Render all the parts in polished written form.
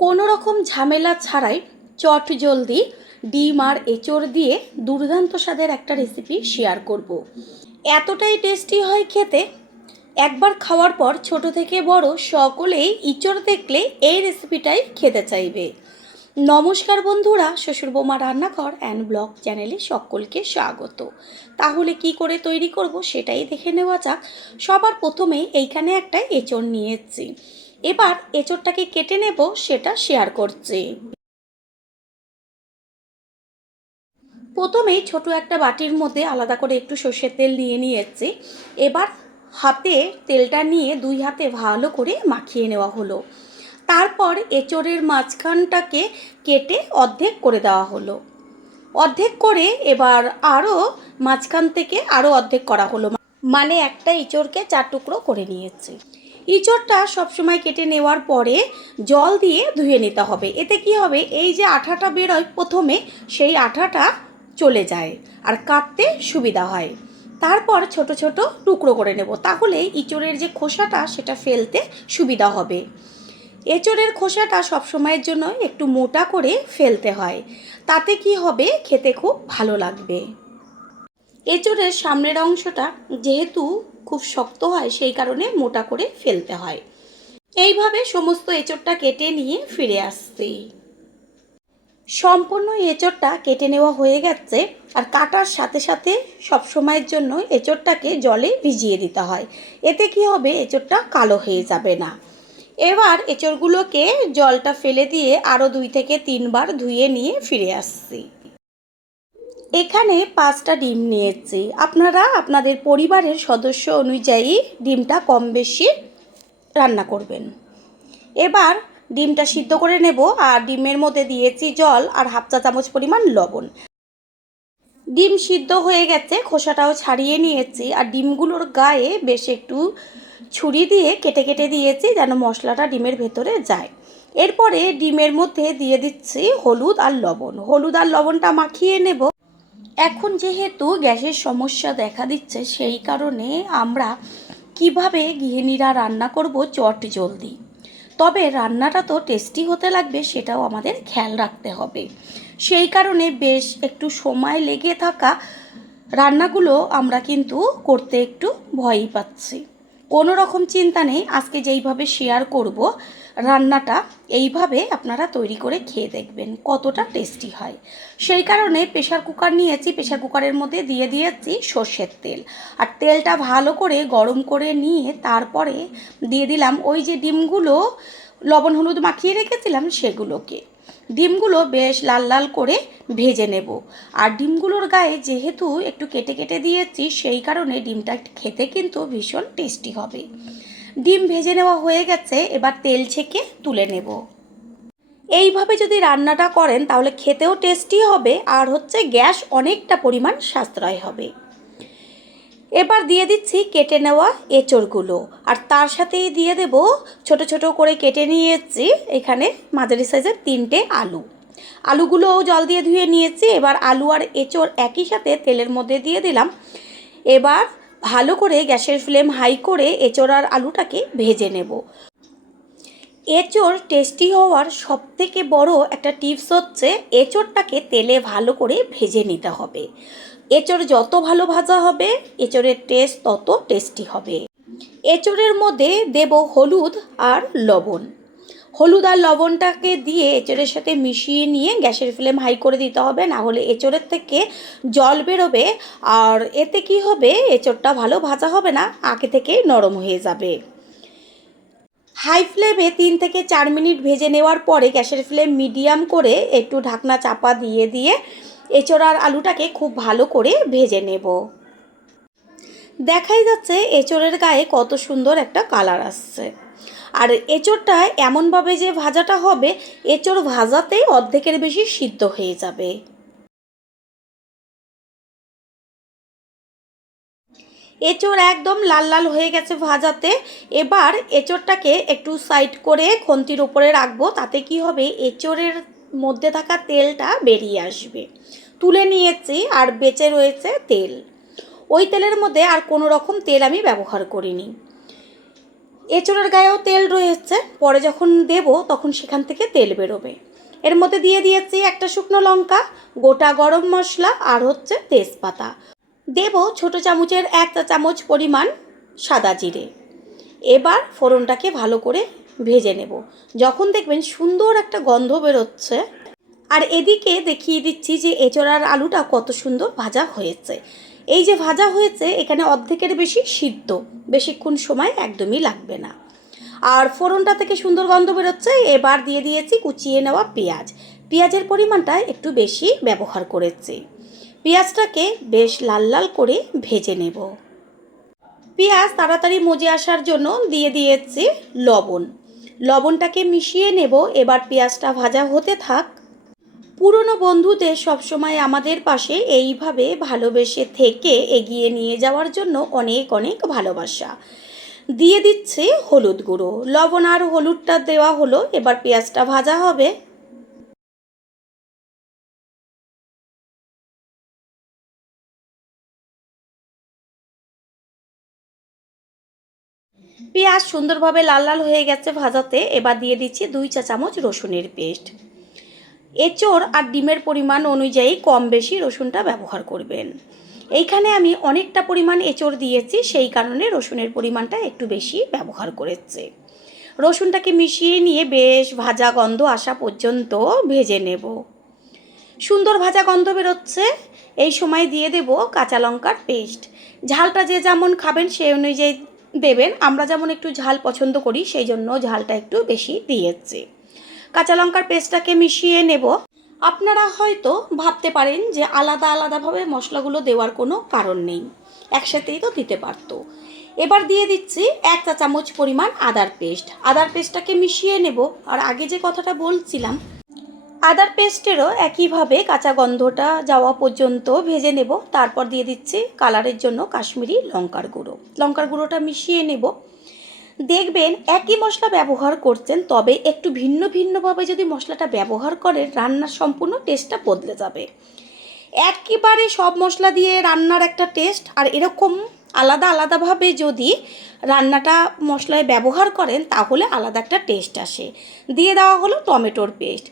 কোনো রকম ঝামেলা ছাড়াই চটজলদি ডিম আর এঁচোড় দিয়ে দুর্দান্ত স্বাদের একটা রেসিপি শেয়ার করব। এতটাই টেস্টি হয় খেতে, একবার খাওয়ার পর ছোট থেকে বড় সকলেই ইঁচড় দেখলে এই রেসিপিটাই খেতে চাইবে। নমস্কার বন্ধুরা, শ্বশুর বৌমা রান্নাঘর অ্যান্ড ব্লগ চ্যানেলে সকলকে স্বাগত। তাহলে কি করে তৈরি করব সেটাই দেখে নেওয়া যাক। সবার প্রথমে এইখানে একটা এঁচড় নিয়েছি, এবার এঁচড়টাকে কেটে নেব, সেটা শেয়ার করছি। প্রথমেই ছোট একটা বাটির মধ্যে আলাদা করে একটু সর্ষের তেল নিয়ে নিয়েছি। এবার হাতে তেলটা নিয়ে দুই হাতে ভালো করে মাখিয়ে নেওয়া হলো। তারপর এঁচড়ের মাঝখানটাকে কেটে অর্ধেক করে দেওয়া হলো। অর্ধেক করে এবার আরও মাঝখান থেকে আরও অর্ধেক করা হলো, মানে একটা এঁচড়কে 4 টুকরো করে নিয়েছি। এঁচড়টা সবসময় কেটে নেওয়ার পরে জল দিয়ে ধুয়ে নিতে হবে। এতে কি হবে, এই যে আঠাটা বেরোয় প্রথমে, সেই আঠাটা চলে যায় আর কাটতে সুবিধা হয়। তারপর ছোট ছোট টুকরো করে নেব, তাহলে এঁচড়ের যে খোসাটা সেটা ফেলতে সুবিধা হবে। এঁচড়ের খোসাটা সবসময়ের জন্য একটু মোটা করে ফেলতে হয়, তাতে কি হবে, খেতে খুব ভালো লাগবে। এঁচড়ের সামনের অংশটা যেহেতু খুব শক্ত হয়, সেই কারণে মোটা করে ফেলতে হয়। এইভাবে সমস্ত এঁচড়টা কেটে নিয়ে ফিরে আসছি। সম্পূর্ণ এঁচড়টা কেটে নেওয়া হয়ে গেছে, আর কাটার সাথে সাথে সবসময়ের জন্য এঁচড়টাকে জলে ভিজিয়ে দিতে হয়। এতে কি হবে, এঁচড়টা কালো হয়ে যাবে না। এবার এঁচড়গুলোকে জলটা ফেলে দিয়ে আরও 2 থেকে 3 বার ধুয়ে নিয়ে ফিরে আসছি। এখানে 5টা ডিম নিয়েছি। আপনারা আপনাদের পরিবারের সদস্য অনুযায়ী ডিমটা কম বেশি রান্না করবেন। এবার ডিমটা সিদ্ধ করে নেব, আর ডিমের মধ্যে দিয়েছি জল আর 1/2 চা চামচ পরিমাণ লবণ। ডিম সিদ্ধ হয়ে গেছে, খোসাটাও ছাড়িয়ে নিয়েছি, আর ডিমগুলোর গায়ে বেশ একটু ছুরি দিয়ে কেটে কেটে দিয়েছি যেন মশলাটা ডিমের ভেতরে যায়। এরপরে ডিমের মধ্যে দিয়ে দিচ্ছি হলুদ আর লবণ। হলুদ আর লবণটা মাখিয়ে নেব। এখন যেহেতু গ্যাসের সমস্যা দেখা দিচ্ছে, সেই কারণে আমরা কিভাবে গৃহিণীরা রান্না করব চটজলদি, তবে রান্নাটা তো টেস্টি হতে লাগবে, সেটাও আমাদের খেয়াল রাখতে হবে। সেই কারণে বেশ একটু সময় লেগে থাকা রান্নাগুলো আমরা কিন্তু করতে একটু ভয়ই পাচ্ছি। কোনো রকম চিন্তা নেই, আজকে যেইভাবে শেয়ার করব রান্নাটা, এইভাবে আপনারা তৈরি করে খেয়ে দেখবেন কতটা টেস্টি হয়। সেই কারণে প্রেশার কুকার নিয়েছি, প্রেশার কুকারের মধ্যে দিয়ে দিয়েছি সর্ষের তেল, আর তেলটা ভালো করে গরম করে নিয়ে তারপরে দিয়ে দিলাম ওই যে ডিমগুলো লবণ হলুদ মাখিয়ে রেখেছিলাম সেগুলোকে। ডিমগুলো বেশ লাল লাল করে ভেজে নেব, আর ডিমগুলোর গায়ে যেহেতু একটু কেটে কেটে দিয়েছি, সেই কারণে ডিমটা খেতে কিন্তু ভীষণ টেস্টি হবে। ডিম ভেজে নেওয়া হয়ে গেছে, এবার তেল ছেঁকে তুলে নেব। এইভাবে যদি রান্নাটা করেন তাহলে খেতেও টেস্টি হবে, আর হচ্ছে গ্যাস অনেকটা পরিমাণ সাশ্রয় হবে। এবার দিয়ে দিচ্ছি কেটে নেওয়া এঁচড়গুলো, আর তার সাথেই দিয়ে দেব ছোট ছোট করে কেটে নিয়েছি এখানে মাঝারি সাইজের 3টে আলু। আলুগুলোও জল দিয়ে ধুয়ে নিয়েছি। এবার আলু আর এঁচড় একই সাথে তেলের মধ্যে দিয়ে দিলাম। এবার ভালো করে গ্যাসের ফ্লেম হাই করে এঁচড় আর আলুটাকে ভেজে নেব। এঁচড় টেস্টি হওয়ার সবথেকে বড় একটা টিপস হচ্ছে এঁচড়টাকে তেলে ভালো করে ভেজে নিতে হবে। এঁচড় যত ভালো ভাজা হবে, এঁচড়ের টেস্ট তত টেস্টি হবে। এঁচড়ের মধ্যে দেব হলুদ আর লবণ। হলুদ আর লবণটাকে দিয়ে এঁচড়ের সাথে মিশিয়ে নিয়ে গ্যাসের ফ্লেম হাই করে দিতে হবে, না হলে এঁচড়ের থেকে জল বেরোবে, আর এতে কি হবে, এঁচড়টা ভালো ভাজা হবে না, আগে থেকে নরম হয়ে যাবে। হাই ফ্লেমে 3 থেকে 4 মিনিট ভেজে নেওয়ার পরে গ্যাসের ফ্লেম মিডিয়াম করে একটু ঢাকনা চাপা দিয়ে দিয়ে এঁচড় আর আলুটাকে খুব ভালো করে ভেজে নেব। দেখাই যাচ্ছে এঁচড়ের গায়ে কত সুন্দর একটা কালার আসছে। আর এঁচড়টা এমনভাবে যে ভাজাটা হবে, এঁচড় ভাজাতেই অর্ধেকের বেশি সিদ্ধ হয়ে যাবে। এঁচড় একদম লাল লাল হয়ে গেছে ভাজাতে। এবার এঁচড়টাকে একটু সাইড করে খুন্তির উপরে রাখবো, তাতে কি হবে, এঁচড়ের মধ্যে থাকা তেলটা বেরিয়ে আসবে। তুলে নিয়েছি, আর বেঁচে রয়েছে তেল। ওই তেলের মধ্যে আর কোনো রকম তেল আমি ব্যবহার করিনি। এঁচোড়ের গায়েও তেল রয়েছে, পরে যখন দেব তখন সেখান থেকে তেল বেরোবে। এর মধ্যে দিয়ে দিয়েছি একটা শুকনো লঙ্কা, গোটা গরম মশলা আর হচ্ছে তেজপাতা। দেব ছোটো চামচের 1 চা চামচ পরিমাণ সাদা জিরে। এবার ফোড়নটাকে ভালো করে ভেজে নেব। যখন দেখবেন সুন্দর একটা গন্ধ বেরোচ্ছে, আর এদিকে দেখিয়ে দিচ্ছি যে এঁচোড়ার আলুটা কত সুন্দর ভাজা হয়েছে। এই যে ভাজা হয়েছে এখানে অর্ধেকের বেশি সিদ্ধ, বেশিক্ষণ সময় একদমই লাগবে না। আর ফোড়নটা থেকে সুন্দর গন্ধ বেরোচ্ছে। এবার দিয়ে দিয়েছি কুচিয়ে নেওয়া পেঁয়াজ। পেঁয়াজের পরিমাণটা একটু বেশি ব্যবহার করেছি। পেঁয়াজটাকে বেশ লাল লাল করে ভেজে নেব। পেঁয়াজ তাড়াতাড়ি মজে আসার জন্য দিয়ে দিয়েছি লবণ। লবণটাকে মিশিয়ে নেব। এবার পেঁয়াজটা ভাজা হতে থাক। পুরনো বন্ধুদের সবসময় আমাদের পাশে এইভাবে ভালোবেসে থেকে এগিয়ে নিয়ে যাওয়ার জন্য অনেক অনেক ভালোবাসা। দিয়ে দিচ্ছি হলুদ গুঁড়ো। লবণ আর হলুদটা দেওয়া হলো, এবার পেঁয়াজটা ভাজা হবে। পেঁয়াজ সুন্দরভাবে লাল লাল হয়ে গেছে ভাজাতে। এবার দিয়ে দিচ্ছি 2 চা চামচ রসুনের পেস্ট। এঁচোড় আর ডিমের পরিমাণ অনুযায়ী কম বেশি রসুনটা ব্যবহার করবেন। এইখানে আমি অনেকটা পরিমাণ এঁচোড় দিয়েছি, সেই কারণে রসুনের পরিমাণটা একটু বেশি ব্যবহার করেছি। রসুনটাকে মিশিয়ে নিয়ে বেশ ভাজা গন্ধ আসা পর্যন্ত ভেজে নেব। সুন্দর ভাজা গন্ধ বেরোচ্ছে। এই সময় দিয়ে দেব কাঁচা লঙ্কার পেস্ট। ঝালটা যে যেমন খাবেন সেই অনুযায়ী দেবেন। আমরা যেমন একটু ঝাল পছন্দ করি সেই জন্য ঝালটা একটু বেশি দিয়েছি। কাঁচা লঙ্কার পেস্টটাকে মিশিয়ে নেব। আপনারা হয়তো ভাবতে পারেন যে আলাদা আলাদাভাবে মশলাগুলো দেওয়ার কোনো কারণ নেই, একসাথেই তো দিতে পারতো। এবার দিয়ে দিচ্ছি 1 চা চামচ পরিমাণ আদার পেস্ট। আদার পেস্টটাকে মিশিয়ে নেব। আর আগে যে কথাটা বলছিলাম, আদার পেস্টেরও একইভাবে কাঁচা গন্ধটা যাওয়া পর্যন্ত ভেজে নেব। তারপর দিয়ে দিচ্ছি কালারের জন্য কাশ্মীরি লঙ্কার গুঁড়ো। লঙ্কার গুঁড়োটা মিশিয়ে নেব। দেখবেন একই মশলা ব্যবহার করছেন, তবে একটু ভিন্ন ভিন্নভাবে যদি মশলাটা ব্যবহার করেন রান্নার সম্পূর্ণ টেস্টটা বদলে যাবে। একেবারে সব মশলা দিয়ে রান্নার একটা টেস্ট, আর এরকম আলাদা আলাদাভাবে যদি রান্নাটা মশলায় ব্যবহার করেন তাহলে আলাদা একটা টেস্ট আসে। দিয়ে দেওয়া হলো টমেটোর পেস্ট।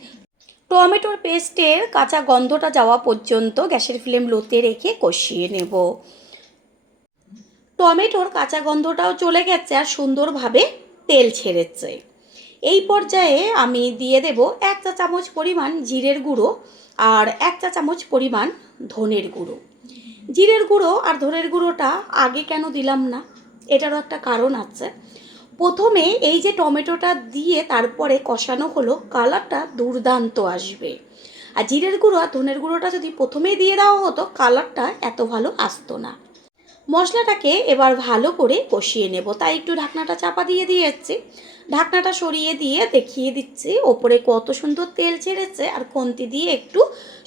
টমেটোর পেস্টের কাঁচা গন্ধটা যাওয়া পর্যন্ত গ্যাসের ফ্লেম লোতে রেখে কষিয়ে নেব। টমেটোর কাঁচা গন্ধটাও চলে গেছে আর সুন্দরভাবে তেল ছেড়েছে। এই পর্যায়ে আমি দিয়ে দেব 1 চা চামচ পরিমাণ জিরের গুঁড়ো আর 1 চা চামচ পরিমাণ ধনের গুঁড়ো। জিরের গুঁড়ো আর ধনের গুঁড়োটা আগে কেন দিলাম না, এটারও একটা কারণ আছে। প্রথমে এই যে টমেটোটা দিয়ে তারপরে কষানো হলো, কালারটা দুর্দান্ত আসবে। আর জিরের গুঁড়ো আর ধনের গুঁড়োটা যদি প্রথমেই দিয়ে দেওয়া হতো কালারটা এত ভালো আসতো না। মশলাটাকে এবার ভালো করে কষিয়ে নেব, তাই একটু ঢাকনাটা চাপা দিয়ে দিয়েছি। ঢাকনাটা সরিয়ে দিয়ে দেখিয়ে দিচ্ছি ওপরে কত সুন্দর তেল ছেড়েছে, আর খুন্তি দিয়ে একটু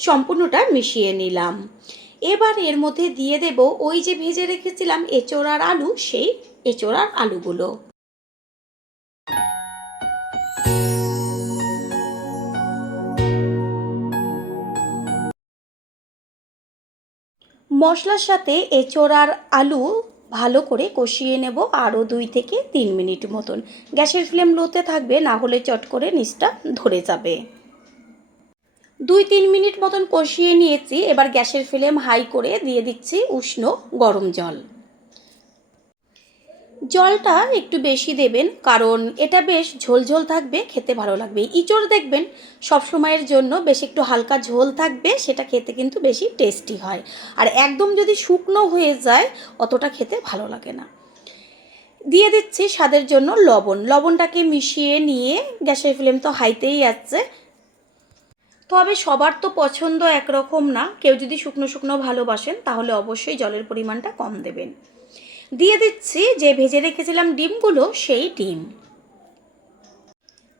সম্পূর্ণটা মিশিয়ে নিলাম। এবার এর মধ্যে দিয়ে দেব ওই যে ভেজে রেখেছিলাম এঁচোড় আর আলু, সেই এঁচোড় আর আলুগুলো। মশলার সাথে এঁচোড় আর আলু ভালো করে কষিয়ে নেব আরও 2 থেকে 3 মিনিট মতন। গ্যাসের ফ্লেম লোতে থাকবে, না হলে চট করে নিচটা ধরে যাবে। 2-3 মিনিট মতন কষিয়ে নিয়েছি। এবার গ্যাসের ফ্লেম হাই করে দিয়ে দিচ্ছি উষ্ণ গরম জল। জলটা একটু বেশি দেবেন, কারণ এটা বেশ ঝোলঝোল থাকবে, খেতে ভালো লাগবে। ইঁচড় দেখবেন সব সময়ের জন্য বেশ একটু হালকা ঝোল থাকবে, সেটা খেতে কিন্তু বেশি টেস্টি হয়। আর একদম যদি শুকনো হয়ে যায় অতটা খেতে ভালো লাগে না। দিয়ে দিচ্ছি স্বাদের জন্য লবণ। লবণটাকে মিশিয়ে নিয়ে গ্যাসের ফ্লেম তো হাইতেই আছে। তবে সবার তো পছন্দ একরকম না, কেউ যদি শুকনো শুকনো ভালোবাসেন তাহলে অবশ্যই জলের পরিমাণটা কম দেবেন। দিয়ে দিচ্ছি যে ভেজে রেখেছিলাম ডিমগুলো, সেই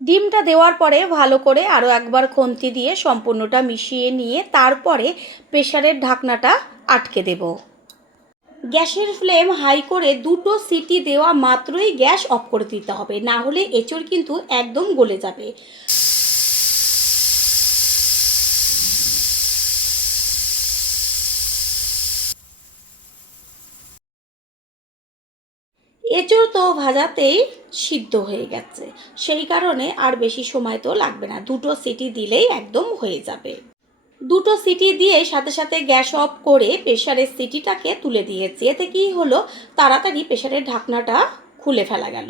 ডিমটা দেওয়ার পরে ভালো করে আরও একবার খুন্তি দিয়ে সম্পূর্ণটা মিশিয়ে নিয়ে তারপরে প্রেসারের ঢাকনাটা আটকে দেব। গ্যাসের ফ্লেম হাই করে 2টো সিটি দেওয়া মাত্রই গ্যাস অফ করে দিতে হবে, না হলে এঁচোড় কিন্তু একদম গলে যাবে। এঁচোড় তো ভাজাতেই সিদ্ধ হয়ে গেছে, সেই কারণে আর বেশি সময় তো লাগবে না, 2টো সিটি দিলেই একদম হয়ে যাবে। 2টো সিটি দিয়ে সাথে সাথে গ্যাস অফ করে প্রেশারের সিটিটাকে তুলে দিয়েছি। এতে কি হলো, তাড়াতাড়ি প্রেশারের ঢাকনাটা খুলে ফেলা গেল।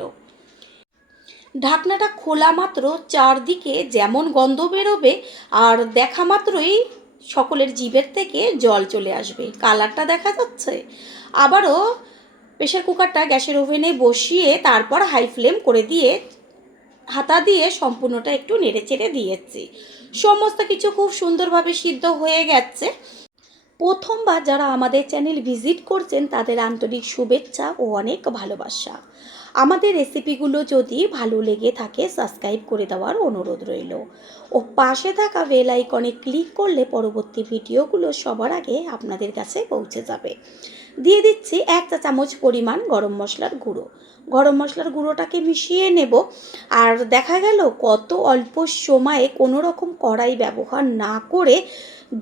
ঢাকনাটা খোলা মাত্র চারদিকে যেমন গন্ধ বেরোবে, আর দেখা মাত্রই সকলের জিভের থেকে জল চলে আসবে। কালারটা দেখা যাচ্ছে। আবারও প্রেশার কুকারটা গ্যাসের ওভেনে বসিয়ে তারপর হাই ফ্লেম করে দিয়ে হাতা দিয়ে সম্পূর্ণটা একটু নেড়ে চেড়ে দিয়েছি। সমস্ত কিছু খুব সুন্দরভাবে সিদ্ধ হয়ে গেছে। প্রথমবার যারা আমাদের চ্যানেল ভিজিট করছেন তাদের আন্তরিক শুভেচ্ছা ও অনেক ভালোবাসা। আমাদের রেসিপিগুলো যদি ভালো লেগে থাকে সাবস্ক্রাইব করে দেওয়ার অনুরোধ রইল, ও পাশে থাকা বেল আইকনে ক্লিক করলে পরবর্তী ভিডিওগুলো সবার আগে আপনাদের কাছে পৌঁছে যাবে। দিয়ে দিচ্ছি 1 চা চামচ পরিমাণ গরম মশলার গুঁড়ো। গরম মশলার গুঁড়োটাকে মিশিয়ে নেব। আর দেখা গেল কত অল্প সময়ে কোনো রকম কড়াই ব্যবহার না করে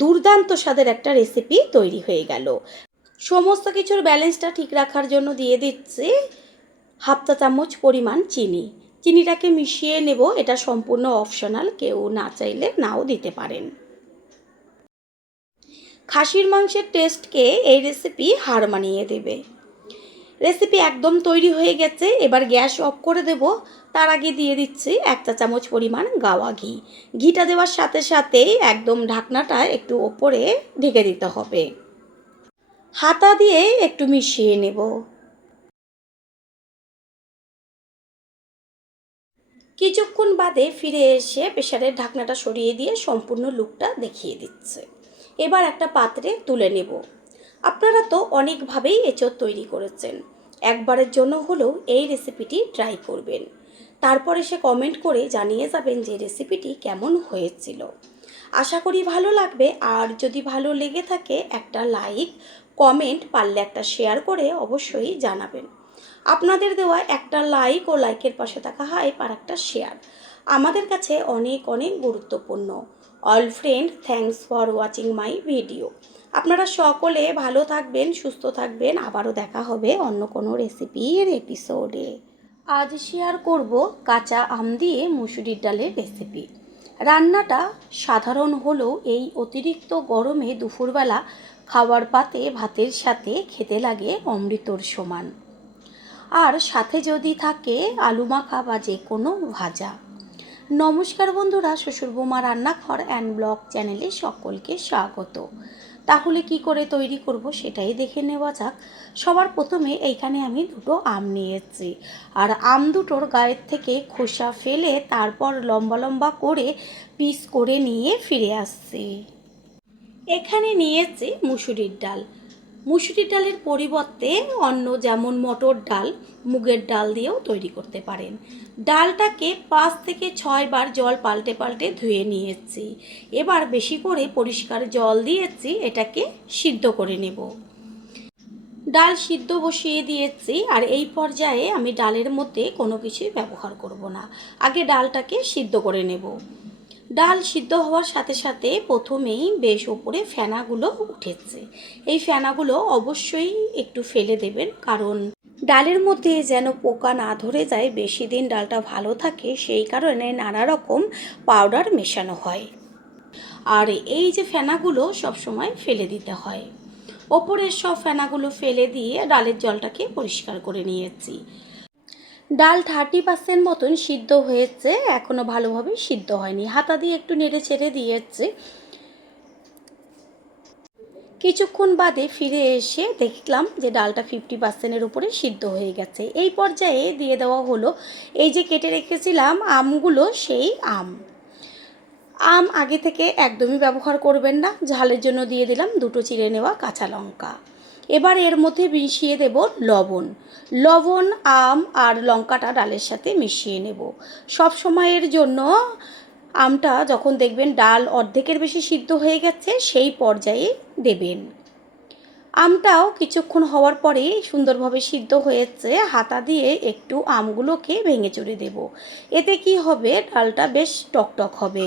দুর্দান্ত স্বাদের একটা রেসিপি তৈরি হয়ে গেল। সমস্ত কিছুর ব্যালেন্সটা ঠিক রাখার জন্য দিয়ে দিচ্ছি 1/2 চা চামচ পরিমাণ চিনি। চিনিটাকে মিশিয়ে নেব, এটা সম্পূর্ণ অপশনাল, কেউ না চাইলে নাও দিতে পারেন। খাসির মাংসের টেস্টকে এই রেসিপি হার মানিয়ে দেবে। রেসিপি একদম তৈরি হয়ে গেছে, এবার গ্যাস অফ করে দেব। তার আগে দিয়ে দিচ্ছি 1 চা চামচ পরিমাণ গাওয়া ঘি। ঘিটা দেওয়ার সাথে সাথেই একদম ঢাকনাটা একটু ওপরে ঢেকে দিতে হবে। হাতা দিয়ে একটু মিশিয়ে নেব। কিছুক্ষণ বাদে ফিরে এসে প্রেসারের ঢাকনাটা সরিয়ে দিয়ে সম্পূর্ণ লুকটা দেখিয়ে দিচ্ছে। এবার একটা পাত্রে তুলে নেব। আপনারা তো অনেকভাবেই এঁচোড় তৈরি করেছেন, একবারের জন্য হলেও এই রেসিপিটি ট্রাই করবেন। তারপর এসে কমেন্ট করে জানিয়ে যাবেন যে রেসিপিটি কেমন হয়েছিল। আশা করি ভালো লাগবে। আর যদি ভালো লেগে থাকে একটা লাইক, কমেন্ট, পারলে একটা শেয়ার করে অবশ্যই জানাবেন। আপনাদের দেওয়া একটা লাইক ও লাইকের পাশে থাকা হাইপ আর একটা শেয়ার আমাদের কাছে অনেক অনেক গুরুত্বপূর্ণ। All friend, thanks for watching my video. আপনারা সকলে ভালো থাকবেন, সুস্থ থাকবেন। আবারও দেখা হবে অন্য কোনো রেসিপির এপিসোডে। আজ শেয়ার করব কাঁচা আম দিয়ে মুসুরির ডালের রেসিপি। রান্নাটা সাধারণ হলেও এই অতিরিক্ত গরমে দুপুরবেলা খাবার পাতে ভাতের সাথে খেতে লাগে অমৃতর সমান। আর সাথে যদি থাকে আলু মাখা বা যে কোনো ভাজা। নমস্কার বন্ধুরা, শ্বশুর বৌমা রান্নাঘর অ্যান্ড ব্লগ চ্যানেলে সকলকে স্বাগত। তাহলে কি করে তৈরি করব সেটাই দেখে নেওয়া যাক। সবার প্রথমে এইখানে আমি 2টো আম নিয়েছি, আর আম দুটোর গায়ের থেকে খোসা ফেলে তারপর লম্বা লম্বা করে পিস করে নিয়ে ফিরে আসছি। এখানে নিয়েছি মুসুরির ডাল। মুসুরির ডালের পরিবর্তে অন্য যেমন মটর ডাল, মুগের ডাল দিয়েও তৈরি করতে পারেন। ডালটাকে 5 থেকে 6 বার জল পাল্টে পাল্টে ধুয়ে নিয়েছি। এবার বেশি করে পরিষ্কার জল দিয়েছি, এটাকে সিদ্ধ করে নেব। ডাল সিদ্ধ বসিয়ে দিয়েছি, আর এই পর্যায়ে আমি ডালের মধ্যে কোনো কিছুই ব্যবহার করব না। আগে ডালটাকে সিদ্ধ করে নেব। ডাল সিদ্ধ হওয়ার সাথে সাথে প্রথমেই বেশ ওপরে ফেনাগুলো উঠেছে। এই ফেনাগুলো অবশ্যই একটু ফেলে দেবেন, কারণ ডালের মধ্যে যেন পোকা না ধরে যায়, বেশি দিন ডালটা ভালো থাকে, সেই কারণে নানা রকম পাউডার মেশানো হয়। আর এই যে ফেনাগুলো সবসময় ফেলে দিতে হয়। ওপরের সব ফেনাগুলো ফেলে দিয়ে ডালের জলটাকে পরিষ্কার করে নিয়েছি। ডাল 30% মতন সিদ্ধ হয়েছে, এখনও ভালোভাবে সিদ্ধ হয়নি। হাতা দিয়ে একটু নেড়ে ছেড়ে দিয়েছি। কিছুক্ষণ বাদে ফিরে এসে দেখলাম যে ডালটা 50%-এর উপরে সিদ্ধ হয়ে গেছে। এই পর্যায়ে দিয়ে দেওয়া হলো এই যে কেটে রেখেছিলাম আমগুলো, সেই আম আগে থেকে একদমই ব্যবহার করবেন না। ঝালের জন্য দিয়ে দিলাম 2টো চিড়ে নেওয়া কাঁচা লঙ্কা। এবার এর মধ্যে মিশিয়ে দেব লবণ। লবণ, আম আর লঙ্কাটা ডালের সাথে মিশিয়ে নেব। সব সময়ের জন্য আমটা যখন দেখবেন ডাল অর্ধেকের বেশি সিদ্ধ হয়ে গেছে সেই পর্যায়ে দেবেন। আমটাও কিছুক্ষণ হওয়ার পরেই সুন্দরভাবে সিদ্ধ হয়েছে। হাতা দিয়ে একটু আমগুলোকে ভেঙে চুরে দেব। এতে কি হবে, ডালটা বেশ টকটক হবে।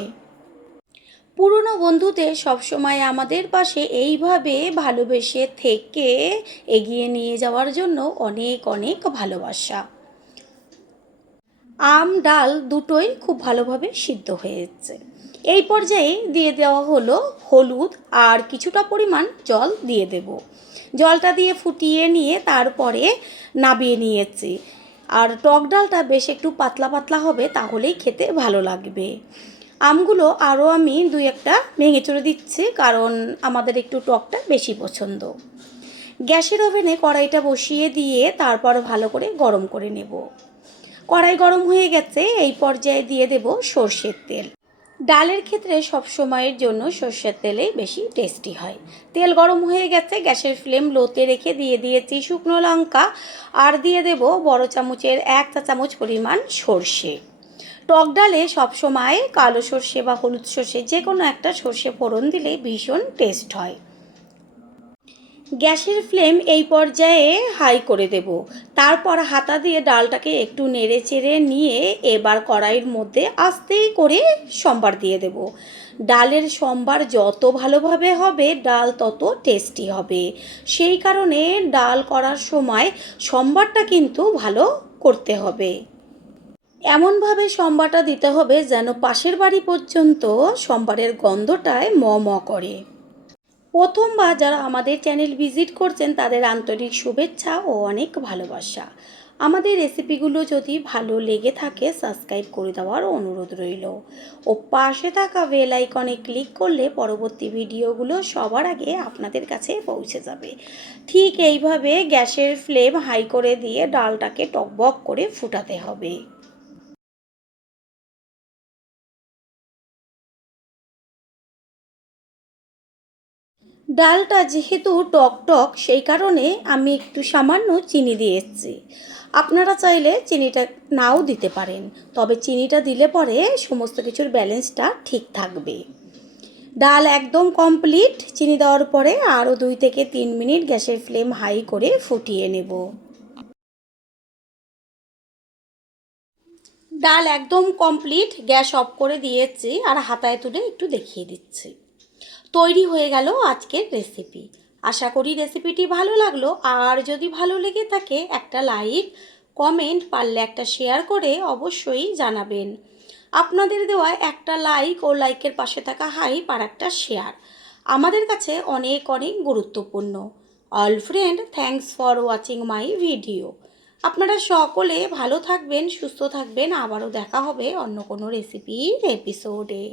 পুরনো বন্ধুদের সবসময় আমাদের পাশে এইভাবে ভালোবেসে থেকে এগিয়ে নিয়ে যাওয়ার জন্য অনেক অনেক ভালোবাসা। আম ডাল দুটোই খুব ভালোভাবে সিদ্ধ হয়েছে। এই পর্যায়ে দিয়ে দেওয়া হলো হলুদ আর কিছুটা পরিমাণ জল দিয়ে দেব। জলটা দিয়ে ফুটিয়ে নিয়ে তারপরে নামিয়ে নিয়েছি। আর টক ডালটা বেশ একটু পাতলা পাতলা হবে, তাহলেই খেতে ভালো লাগবে। আমগুলো আরও আমি দুই একটা ভেঙে চড়ে দিচ্ছি, কারণ আমাদের একটু টকটা বেশি পছন্দ। গ্যাসের ওভেনে কড়াইটা বসিয়ে দিয়ে তারপর ভালো করে গরম করে নেব। কড়াই গরম হয়ে গেছে, এই পর্যায়ে দিয়ে দেব সর্ষের তেল। ডালের ক্ষেত্রে সব সময়ের জন্য সর্ষের তেলেই বেশি টেস্টি হয়। তেল গরম হয়ে গেছে, গ্যাসের ফ্লেম লোতে রেখে দিয়ে দিয়েছি শুকনো লঙ্কা, আর দিয়ে দেব বড় চামচের 1 চা চামচ পরিমাণ সর্ষে। টক ডালে সবসময় কালো সর্ষে বা হলুদ সর্ষে যে কোনো একটা সর্ষে ফোড়ন দিলে ভীষণ টেস্ট হয়। গ্যাসের ফ্লেম এই পর্যায়ে হাই করে দেব। তারপর হাতা দিয়ে ডালটাকে একটু নেড়ে চেড়ে নিয়ে এবার কড়াইয়ের মধ্যে আস্তে করে সম্বার দিয়ে দেব। ডালের সম্বার যত ভালোভাবে হবে ডাল তত টেস্টি হবে। সেই কারণে ডাল করার সময় সম্বারটা কিন্তু ভালো করতে হবে। এমনভাবে সম্বারটা দিতে হবে যেন পাশের বাড়ি পর্যন্ত সম্বারের গন্ধটায় ম ম করে। প্রথমবার যারা আমাদের চ্যানেল ভিজিট করছেন তাদের আন্তরিক শুভেচ্ছা ও অনেক ভালোবাসা। আমাদের রেসিপিগুলো যদি ভালো লেগে থাকে সাবস্ক্রাইব করে দেওয়ার অনুরোধ রইল, ও পাশে থাকা বেল আইকনে ক্লিক করলে পরবর্তী ভিডিওগুলো সবার আগে আপনাদের কাছে পৌঁছে যাবে। ঠিক এইভাবে গ্যাসের ফ্লেম হাই করে দিয়ে ডালটাকে টকবক করে ফুটাতে হবে। ডালটা যেহেতু টক টক, সেই কারণে আমি একটু সামান্য চিনি দিয়ে এসেছি। আপনারা চাইলে চিনিটা নাও দিতে পারেন, তবে চিনিটা দিলে পরে সমস্ত কিছুর ব্যালেন্সটা ঠিক থাকবে। ডাল একদম কমপ্লিট। চিনি দেওয়ার পরে আরও 2 থেকে 3 মিনিট গ্যাসের ফ্লেম হাই করে ফুটিয়ে নেব। ডাল একদম কমপ্লিট, গ্যাস অফ করে দিয়েছি আর হাতায় তুলে একটু দেখিয়ে দিচ্ছি। তৈরি হয়ে গেল আজকের রেসিপি। আশা করি রেসিপিটি ভালো লাগলো, আর যদি ভালো লেগে থাকে একটা লাইক, কমেন্ট, পারলে একটা শেয়ার করে অবশ্যই জানাবেন। আপনাদের দেওয়া একটা লাইক ও লাইকের পাশে থাকা হাইপ আর একটা শেয়ার আমাদের কাছে অনেক অনেক গুরুত্বপূর্ণ। All friend, thanks for watching my video. আপনারা সকলে ভালো থাকবেন, সুস্থ থাকবেন। আবারও দেখা হবে অন্য কোনো রেসিপির এপিসোডে।